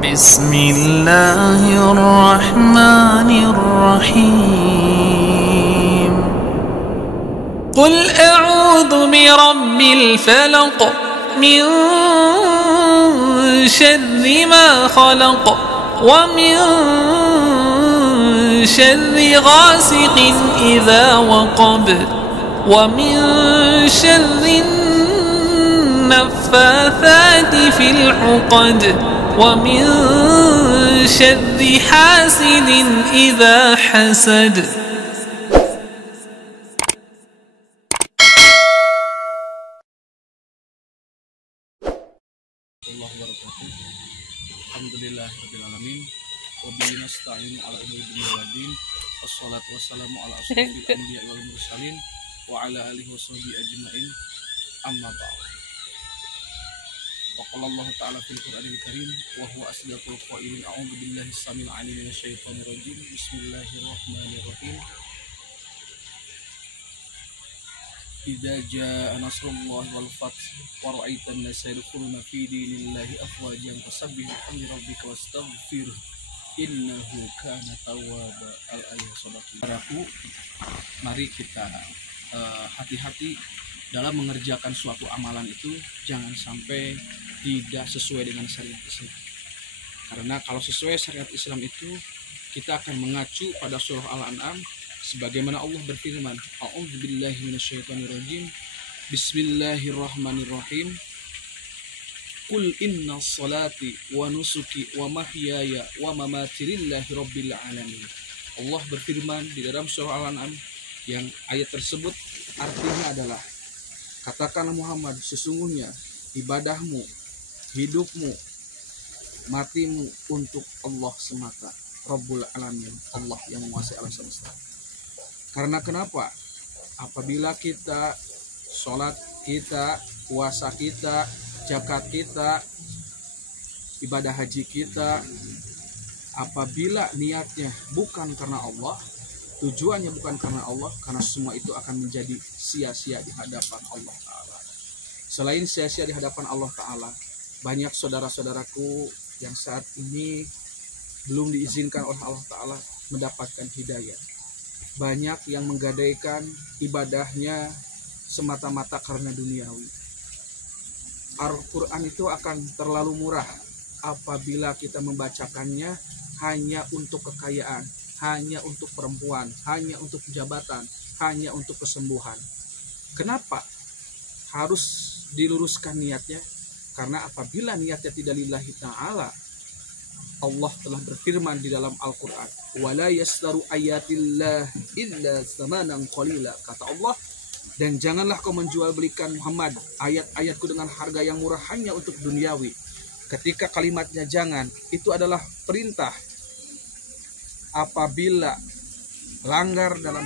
بسم الله الرحمن الرحيم قل أعوذ برب الفلق من شر ما خلق ومن شر غاسق إذا وقب ومن شر النفاثات في العقد ومن شر حاسد إذا حسد. Alhamdulillahirabbil alamin wa bihi nasta'inu ala umuri dunya waddin wassalatu wassalamu ala asyrofil anbiya'i wal mursalin wa ala alihi washabihi ajmain amma ba'd. Wa qala Allah ta'ala fil Qur'anil Karim wa huwa asdaqul qailin a'udzu billahi samil 'alim minasyaitonir rajim bismillahirrahmanirrahim. Idza jaa nasrullahi wal fath wa ra'aitan nasa yadkhuluna fi dinillahi afwajan fasabbih bihamdi rabbika wastaghfir innahu kana tawwaba. Al-ayat sadaqah. Mari kita hati-hati dalam mengerjakan suatu amalan itu, jangan sampai tidak sesuai dengan syariat Islam. Karena kalau sesuai syariat Islam itu, kita akan mengacu pada surah Al-An'am sebagaimana Allah berfirman, a'udzubillahi minasyaitonirrajim, bismillahirrahmanirrahim, qul inna salati wa nusuki wa mahyaya wa mamati lillahi rabbil alamin. Allah berfirman di dalam surah Al-An'am, yang ayat tersebut artinya adalah, katakanlah Muhammad, sesungguhnya ibadahmu, hidupmu, matimu untuk Allah semata, Rabbul Alamin, Allah yang menguasai alam semesta. Karena kenapa? Apabila kita, sholat kita, puasa kita, zakat kita, ibadah haji kita, apabila niatnya bukan karena Allah, tujuannya bukan karena Allah, karena semua itu akan menjadi sia-sia di hadapan Allah Ta'ala. Selain sia-sia di hadapan Allah Ta'ala, banyak saudara-saudaraku yang saat ini belum diizinkan oleh Allah Ta'ala mendapatkan hidayah. Banyak yang menggadaikan ibadahnya semata-mata karena duniawi. Al-Quran itu akan terlalu murah apabila kita membacakannya hanya untuk kekayaan, hanya untuk perempuan, hanya untuk jabatan, hanya untuk kesembuhan. Kenapa harus diluruskan niatnya? Karena apabila niatnya tidak lillahi ta'ala, Allah telah berfirman di dalam Al-Quran, wala yastaru ayatillah illa zamanan qalila, kata Allah, dan janganlah kau menjual belikan Muhammad ayat-ayatku dengan harga yang murah hanya untuk duniawi. Ketika kalimatnya jangan, itu adalah perintah. Apabila langgar dalam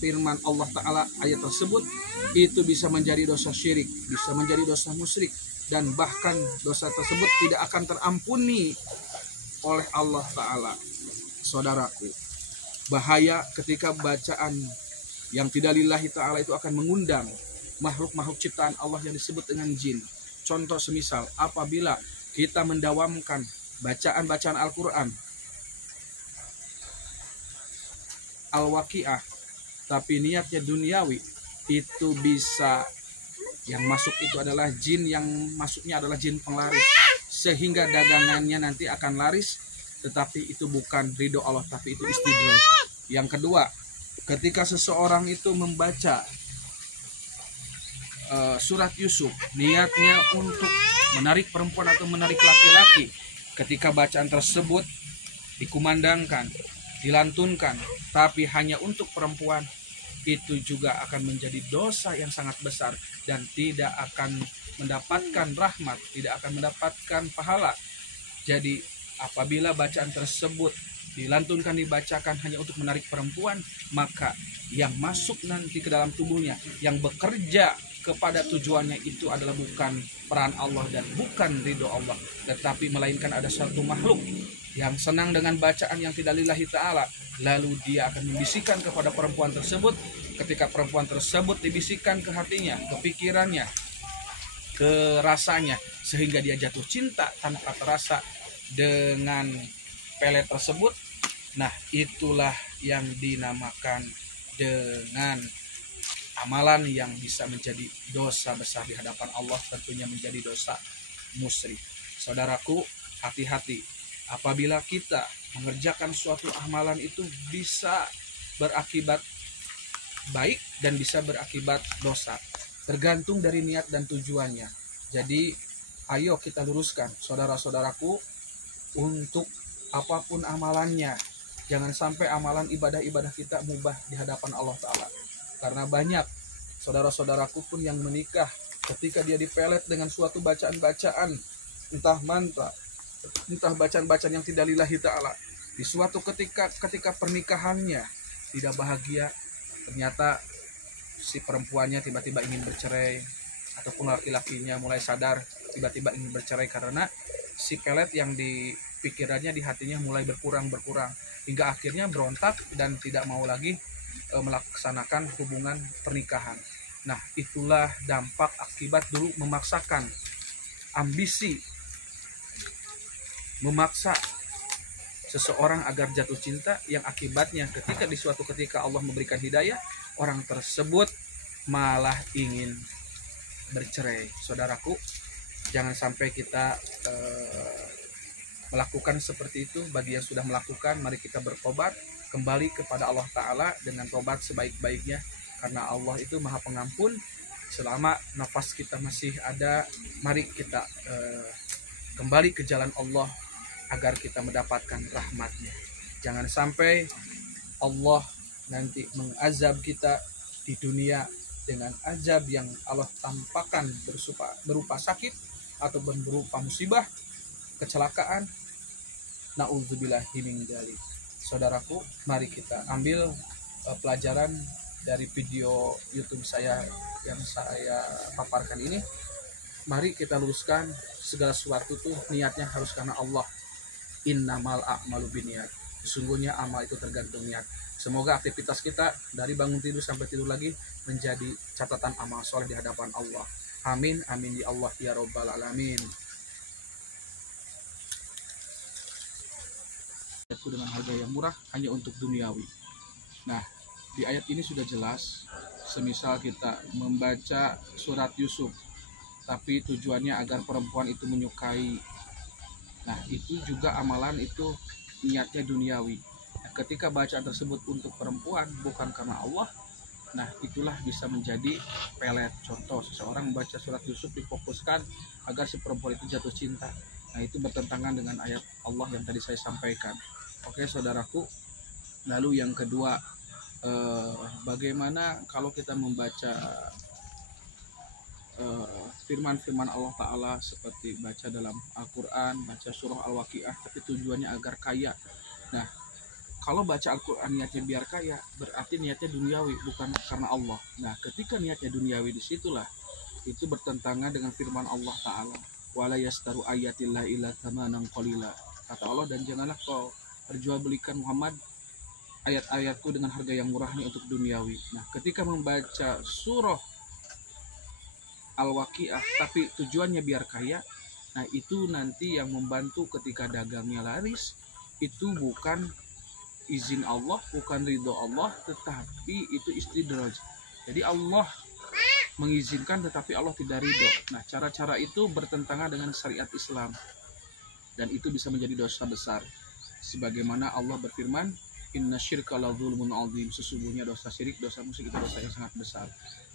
firman Allah Ta'ala ayat tersebut, itu bisa menjadi dosa syirik, bisa menjadi dosa musyrik, dan bahkan dosa tersebut tidak akan terampuni oleh Allah Ta'ala. Saudaraku, bahaya ketika bacaan yang tidak lillahi ta'ala itu akan mengundang makhluk-makhluk ciptaan Allah yang disebut dengan jin. Contoh semisal apabila kita mendawamkan bacaan-bacaan Al-Quran Al-Waqiah tapi niatnya duniawi, itu bisa, yang masuk itu adalah jin, yang masuknya adalah jin penglaris, sehingga dagangannya nanti akan laris, tetapi itu bukan ridho Allah, tapi itu istidraj. Yang kedua, ketika seseorang itu membaca surat Yusuf, niatnya untuk menarik perempuan atau menarik laki-laki, ketika bacaan tersebut dikumandangkan, dilantunkan, tapi hanya untuk perempuan, itu juga akan menjadi dosa yang sangat besar dan tidak akan mendapatkan rahmat, tidak akan mendapatkan pahala. Jadi apabila bacaan tersebut dilantunkan, dibacakan hanya untuk menarik perempuan, maka yang masuk nanti ke dalam tubuhnya, yang bekerja kepada tujuannya itu adalah bukan peran Allah dan bukan ridho Allah, tetapi melainkan ada satu makhluk yang senang dengan bacaan yang tidak lillahi ta'ala, lalu dia akan membisikkan kepada perempuan tersebut. Ketika perempuan tersebut dibisikkan ke hatinya, ke pikirannya, ke rasanya, sehingga dia jatuh cinta tanpa terasa dengan pelet tersebut, nah itulah yang dinamakan dengan amalan yang bisa menjadi dosa besar di hadapan Allah, tentunya menjadi dosa musyrik. Saudaraku, hati-hati apabila kita mengerjakan suatu amalan itu bisa berakibat baik dan bisa berakibat dosa, tergantung dari niat dan tujuannya. Jadi ayo kita luruskan, saudara-saudaraku, untuk apapun amalannya, jangan sampai amalan ibadah-ibadah kita mubah di hadapan Allah Ta'ala. Karena banyak saudara-saudaraku pun yang menikah ketika dia dipelet dengan suatu bacaan-bacaan, entah mantra, entah bacaan-bacaan yang tidak lillahi ta'ala. Di suatu ketika pernikahannya tidak bahagia, ternyata si perempuannya tiba-tiba ingin bercerai, ataupun laki-lakinya mulai sadar tiba-tiba ingin bercerai karena si pelet yang di pikirannya, di hatinya mulai berkurang, hingga akhirnya berontak dan tidak mau lagi melaksanakan hubungan pernikahan. Nah, itulah dampak akibat dulu memaksakan ambisi, memaksa seseorang agar jatuh cinta, yang akibatnya ketika di suatu ketika Allah memberikan hidayah, orang tersebut malah ingin bercerai. Saudaraku, jangan sampai kita melakukan seperti itu. Bagi yang sudah melakukan, mari kita bertobat kembali kepada Allah Ta'ala dengan tobat sebaik-baiknya, karena Allah itu maha pengampun. Selama nafas kita masih ada, mari kita kembali ke jalan Allah agar kita mendapatkan rahmatnya. Jangan sampai Allah nanti mengazab kita di dunia dengan azab yang Allah tampakkan berupa sakit atau berupa musibah, kecelakaan. Na'udzubillahi min dzalik. Saudaraku, mari kita ambil pelajaran dari video YouTube saya yang saya paparkan ini. Mari kita luruskan segala sesuatu tuh niatnya harus karena Allah. Innamal a'malu binniyat. Sesungguhnya amal itu tergantung niat. Semoga aktivitas kita dari bangun tidur sampai tidur lagi menjadi catatan amal soleh di hadapan Allah. Amin, amin ya Allah ya Rabbal alamin. Dengan harga yang murah hanya untuk duniawi. Nah, di ayat ini sudah jelas, semisal kita membaca surat Yusuf, tapi tujuannya agar perempuan itu menyukai. Nah, itu juga amalan itu niatnya duniawi. Nah, ketika bacaan tersebut untuk perempuan bukan karena Allah, nah itulah bisa menjadi pelet. Contoh, seseorang membaca surat Yusuf difokuskan agar si perempuan itu jatuh cinta. Nah, itu bertentangan dengan ayat Allah yang tadi saya sampaikan. Oke, saudaraku. Lalu yang kedua, bagaimana kalau kita membaca firman-firman Allah Ta'ala seperti baca dalam Al-Quran, baca surah Al-Waqiah, tapi tujuannya agar kaya. Nah, kalau baca Al-Quran niatnya biar kaya, berarti niatnya duniawi, bukan karena Allah. Nah, ketika niatnya duniawi, disitulah itu bertentangan dengan firman Allah Ta'ala. Wala yastaru ayatillah illa thamanan qalila. Kata Allah, dan janganlah kau perjualbelikan Muhammad ayat-ayatku dengan harga yang murah ini untuk duniawi. Nah, ketika membaca surah Al-Waqiah tapi tujuannya biar kaya, nah itu nanti yang membantu ketika dagangnya laris, itu bukan izin Allah, bukan ridho Allah, tetapi itu istidraj. Jadi Allah mengizinkan tetapi Allah tidak ridho. Nah, cara-cara itu bertentangan dengan syariat Islam, dan itu bisa menjadi dosa besar. Sebagaimana Allah berfirman, inna syirka la dzulmun adzim. Sesungguhnya dosa syirik, dosa musyrik itu dosa yang sangat besar.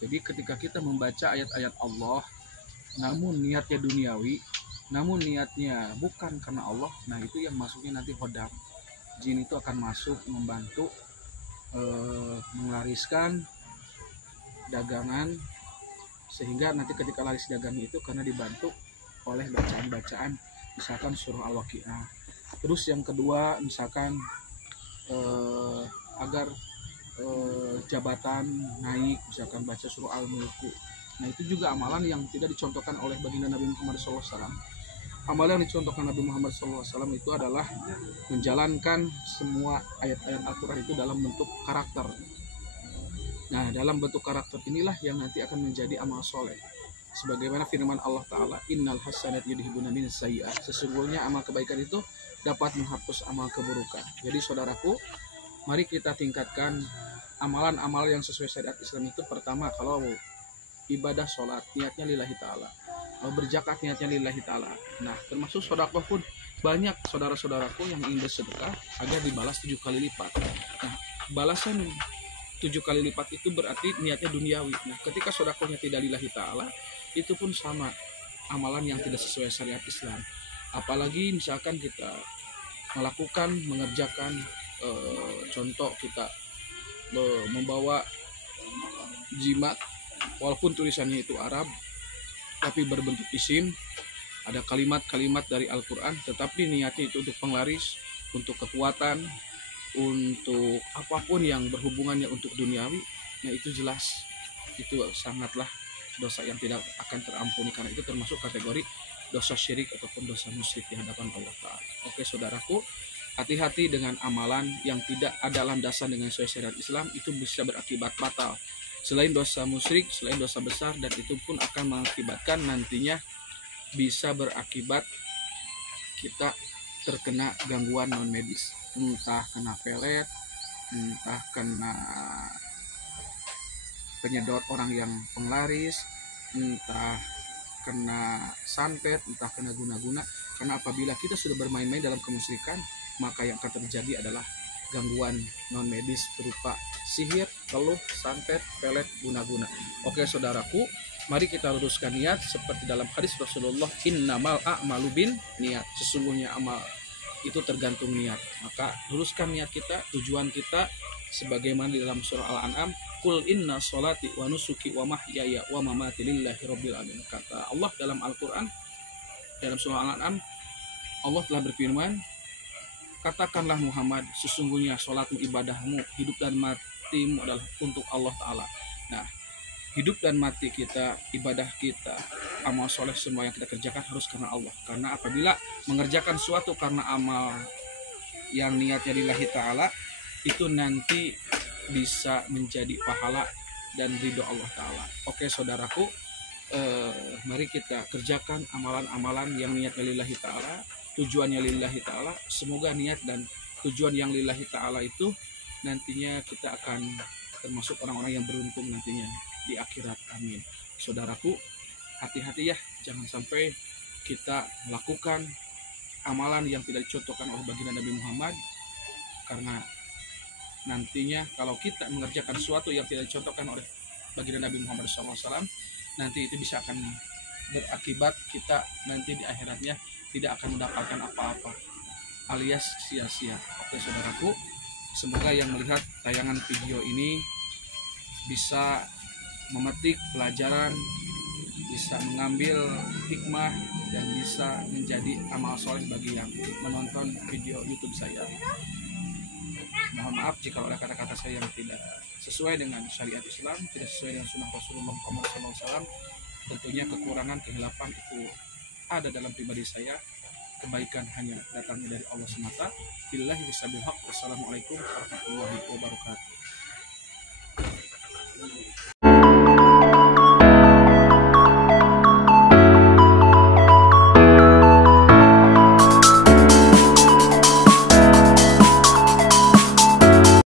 Jadi ketika kita membaca ayat-ayat Allah, namun niatnya duniawi, namun niatnya bukan karena Allah, nah itu yang masuknya nanti hodam. Jin itu akan masuk membantu menglariskan dagangan, sehingga nanti ketika laris dagangnya itu karena dibantu oleh bacaan-bacaan misalkan surah Al-Waqiah. Terus yang kedua, misalkan agar jabatan naik, misalkan baca surah Al-Mulku. Nah, itu juga amalan yang tidak dicontohkan oleh baginda Nabi Muhammad SAW. Amalan yang dicontohkan Nabi Muhammad SAW itu adalah menjalankan semua ayat-ayat Al-Quran itu dalam bentuk karakter. Nah, dalam bentuk karakter inilah yang nanti akan menjadi amal soleh. Sebagaimana firman Allah Ta'ala, innal hasanat yudhibuna min sayyi'at. Sesungguhnya amal kebaikan itu dapat menghapus amal keburukan. Jadi saudaraku, mari kita tingkatkan amalan-amalan yang sesuai syariat Islam itu. Pertama, kalau ibadah sholat niatnya lillahi ta'ala, kalau berzakat niatnya lillahi ta'ala. Nah, termasuk sedekah pun banyak saudara-saudaraku yang ingin bersedekah agar dibalas 7 kali lipat. Nah, balasan 7 kali lipat itu berarti niatnya duniawi. Nah, ketika sedekahnya tidak lillahi ta'ala, itu pun sama amalan yang tidak sesuai syariat Islam. Apalagi misalkan kita mengerjakan contoh kita membawa jimat, walaupun tulisannya itu Arab tapi berbentuk isim, ada kalimat-kalimat dari Al-Quran, tetapi niatnya itu untuk penglaris, untuk kekuatan, untuk apapun yang berhubungannya untuk duniawi. Nah, itu jelas itu sangatlah dosa yang tidak akan terampuni, karena itu termasuk kategori dosa syirik ataupun dosa musyrik di hadapan Allah Ta'ala. Oke saudaraku, hati-hati dengan amalan yang tidak ada landasan dengan sesuai syariat Islam, itu bisa berakibat fatal. Selain dosa musyrik, selain dosa besar, dan itu pun akan mengakibatkan nantinya bisa berakibat kita terkena gangguan non medis, entah kena pelet, entah kena penyedot orang yang penglaris, entah kena santet, entah kena guna-guna. Karena apabila kita sudah bermain-main dalam kemusyrikan, maka yang akan terjadi adalah gangguan non medis berupa sihir, teluh, santet, pelet, guna-guna. Oke saudaraku, mari kita luruskan niat seperti dalam hadis Rasulullah, innamal a'malu bin niat. Sesungguhnya amal itu tergantung niat. Maka luruskan niat kita, tujuan kita, sebagaimana di dalam surah Al-An'am, qul inna sholati wa nusuki wa mahyaya wa mamati lillahi rabbil alamin. Kata Allah dalam Al-Quran, dalam surah Al-An'am, Allah telah berfirman, katakanlah Muhammad, sesungguhnya sholatmu, ibadahmu, hidup dan matimu adalah untuk Allah Ta'ala. Nah, hidup dan mati kita, ibadah kita, amal soleh semua yang kita kerjakan harus karena Allah. Karena apabila mengerjakan suatu karena amal yang niatnya lillahi ta'ala, itu nanti bisa menjadi pahala dan ridho Allah Ta'ala. Oke saudaraku, mari kita kerjakan amalan-amalan yang niatnya lillahi ta'ala, tujuannya lillahi ta'ala. Semoga niat dan tujuan yang lillahi ta'ala itu nantinya kita akan termasuk orang-orang yang beruntung nantinya di akhirat. Amin. Saudaraku, hati-hati ya, jangan sampai kita melakukan amalan yang tidak dicontohkan oleh baginda Nabi Muhammad, karena nantinya kalau kita mengerjakan sesuatu yang tidak dicontohkan oleh baginda Nabi Muhammad SAW, nanti itu bisa akan berakibat kita nanti di akhiratnya tidak akan mendapatkan apa-apa, alias sia-sia. Oke saudaraku, semoga yang melihat tayangan video ini bisa memetik pelajaran, bisa mengambil hikmah, dan bisa menjadi amal soleh bagi yang menonton video YouTube saya. Mohon maaf jika ada kata-kata saya yang tidak sesuai dengan syariat Islam, tidak sesuai dengan sunnah Rasulullah Muhammad SAW. Tentunya kekurangan, kehilapan itu ada dalam pribadi saya. Kebaikan hanya datangnya dari Allah semata. Billahi bisabil haq. Wassalamualaikum warahmatullahi wabarakatuh.